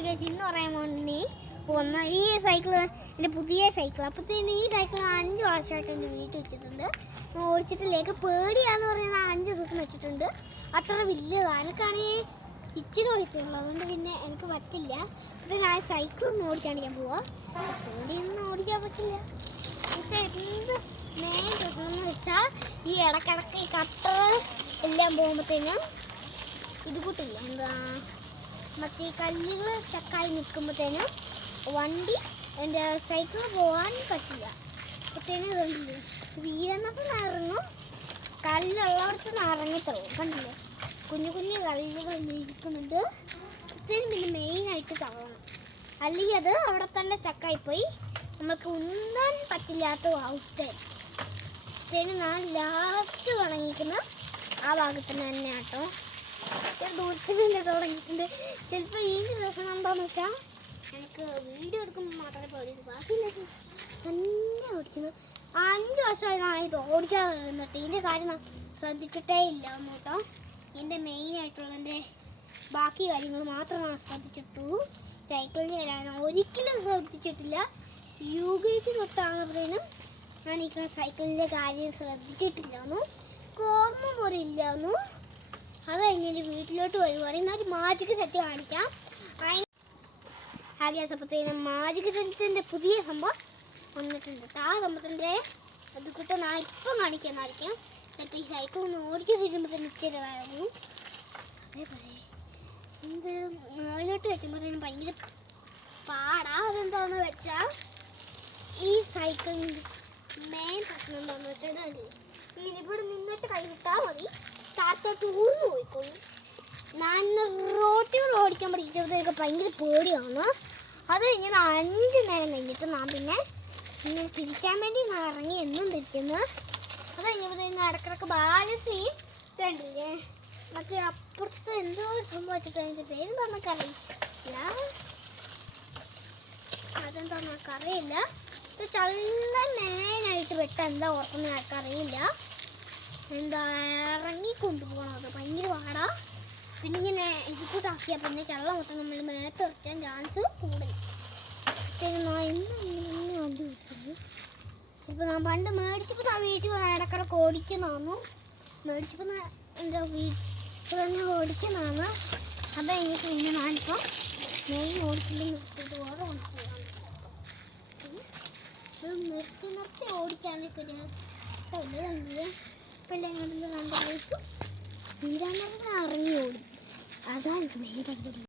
ഇന്ന് പറയാൻ വേണ്ടി പോകുന്ന ഈ സൈക്കിള് എൻ്റെ പുതിയ സൈക്കിൾ. അപ്പോഴത്തേന് ഈ സൈക്കിൾ 5 വർഷമായിട്ട് എൻ്റെ വീട്ടിൽ വെച്ചിട്ടുണ്ട്. ഓടിച്ചിട്ടില്ലേക്ക് പേടിയാന്ന് പറയുന്നത് 5 ദിവസം വെച്ചിട്ടുണ്ട്. അത്ര വലിയതാണ്. എനിക്കാണെങ്കിൽ ഇച്ചിരി വയസ്സുള്ളൂ, അതുകൊണ്ട് പിന്നെ എനിക്ക് പറ്റില്ല. ഇത് ഞാൻ സൈക്കിളൊന്നും ഓടിക്കാണിക്കാൻ പോവാം. പേടിയൊന്നും ഓടിക്കാൻ പറ്റില്ല. പക്ഷേ എന്ത് മെയിൻ പ്രശ്നമെന്ന് വെച്ചാൽ ഈ ഇടക്കിടക്ക് ഈ കട്ടർ എല്ലാം പോകുമ്പോഴത്തേനും ഇത് കൂട്ടില്ല, എന്താ മറ്റേ കല്ലുകൾ ചക്കായി നിൽക്കുമ്പോഴത്തേനും വണ്ടി എൻ്റെ സൈക്കിൾ പോകാൻ പറ്റില്ല. അപ്പോഴത്തേനും കണ്ടില്ലേ വീരെന്നപ്പോൾ ഇറങ്ങും, കല്ലുള്ളവർക്ക് ഇറങ്ങിത്തവും. കണ്ടില്ലേ കുഞ്ഞു കുഞ്ഞു കല്ലുകൾ ഇരിക്കുന്നുണ്ട്. അപ്പോഴത്തേനും പിന്നെ മെയിനായിട്ട് തവണം, അല്ലെങ്കിൽ അത് അവിടെ തന്നെ ചക്കായിപ്പോയി നമുക്ക് ഉന്താൻ പറ്റില്ലാത്ത അവസ്ഥയാണ്. ഞാൻ ലാസ്റ്റ് തുടങ്ങിയിരിക്കുന്ന ആ ഭാഗത്തിന് തന്നെ കേട്ടോ. ദൂരത്തിന് തുടങ്ങിയിട്ടുണ്ട്. ചിലപ്പോൾ ഈ പ്രശ്നം എന്താണെന്ന് വെച്ചാൽ എനിക്ക് വീഡിയോ എടുക്കുമ്പോൾ മാത്രമേ പേടിയുള്ളൂ, ബാക്കിയില്ല തന്നെ ഓടിക്കുന്നത്. 5 വർഷമായി ഞാൻ ഇത് ഓടിക്കാതെ ഇരുന്നിട്ട് ഇതിൻ്റെ കാര്യം ശ്രദ്ധിച്ചിട്ടേ ഇല്ല കേട്ടോ. എൻ്റെ മെയിനായിട്ടുള്ള എൻ്റെ ബാക്കി കാര്യങ്ങൾ മാത്രമാണ് ശ്രദ്ധിച്ചിട്ടുള്ളൂ. സൈക്കിളിൽ വരാൻ ഒരിക്കലും ശ്രദ്ധിച്ചിട്ടില്ല. UKG തൊട്ടാകുമ്പോഴേനും ഞാൻ ഈ സൈക്കിളിൻ്റെ കാര്യം ശ്രദ്ധിച്ചിട്ടില്ലാന്നു, ഓർമ്മ പോലും ഇല്ലാന്നു. അത് കഴിഞ്ഞ് വീട്ടിലോട്ട് വരുവാണെങ്കിൽ ഒരു മാജിക് സെറ്റ് കാണിക്കാം. ആദ്യപ്പോഴത്തേനും മാജിക് സെറ്റിൻ്റെ പുതിയ സംഭവം വന്നിട്ടുണ്ട്. ആ സംഭവത്തിൻ്റെ അത് കിട്ടാൻ ഞാൻ ഇപ്പം കാണിക്കുന്നതായിരിക്കും. എന്നിട്ട് ഈ സൈക്കിൾ ഒന്ന് ഓടിച്ചു തരുമ്പോൾ തന്നെ ഇച്ചിരിയായിരുന്നു. അതേപോലെ എന്ത് മേലോട്ട് വെക്കുമ്പോഴത്തേനും ഭയങ്കര പാടാ. അതെന്താണെന്ന് വെച്ചാൽ ഈ സൈക്കിളിൻ്റെ മെയിൻ പ്രശ്നം എന്താണെന്ന് വെച്ചാൽ ഇവിടെ നിന്നിട്ട് കൈ വിട്ടാൽ മതി, താത്തോട്ട് ഊർന്നു പോയിക്കോളും. ഞാൻ റോട്ടിൽ ഓടിക്കാൻ പഠിച്ചപ്പോഴത്തേക്ക് ഭയങ്കര പേടിയാണ്. അത് കഴിഞ്ഞ് 5 നേരം കഴിഞ്ഞിട്ട് ഞാൻ പിന്നെ ഇങ്ങനെ തിരിക്കാൻ വേണ്ടി ഇറങ്ങി എന്നും തിരിക്കുന്നത്. അത് കഴിഞ്ഞപ്പോഴത്തേക്കും ഇടക്കിടക്ക് ബാലൻസ് കണ്ടില്ലേ മറ്റേ അപ്പുറത്ത് എന്തോ സംഭവിച്ചിട്ട് അതിൻ്റെ പേര് നമുക്ക് അറിയില്ല, അതെന്താ നമുക്കറിയില്ല. ചള്ള മെയിനായിട്ട് വെട്ടാൻ എന്താ ഓർക്കുന്ന ആൾക്കറിയില്ല. എന്താ ഇറങ്ങി കൊണ്ടുപോകണം, അത് ഭയങ്കര പാടാ. പിന്നെ ഇങ്ങനെ ഇത് കൂട്ടാക്കിയാൽ പിന്നെ ചള്ള മൊത്തം നമ്മൾ മേത്ത് വെക്കാൻ ചാൻസ് കൂടുതൽ. വണ്ടി വെച്ചത് ഇപ്പോൾ ഞാൻ പണ്ട് മേടിച്ചപ്പോൾ ഞാൻ വീട്ടിൽ ഇടക്കിടക്ക് ഓടിക്കുന്നതാന്നു. മേടിച്ചപ്പോൾ എൻ്റെ വീട്ടിൽ ഓടിക്കുന്നതാണ്. അത് കഴിഞ്ഞിട്ട് പിന്നെ ഞാനിപ്പോൾ മെയിൻ ഓടിച്ചിട്ട് നിർത്തിയിട്ട് വേറെ ഓടിക്കുകയാണ്. നിർത്തി ഓടിക്കാനൊക്കെ ഒരു ഇഷ്ടമില്ല. ഇപ്പം ഞങ്ങളുടെ കണ്ടു വീരാൻ ഇറങ്ങി ഓടി, അതാണ് മെയിൻ കണ്ടത്.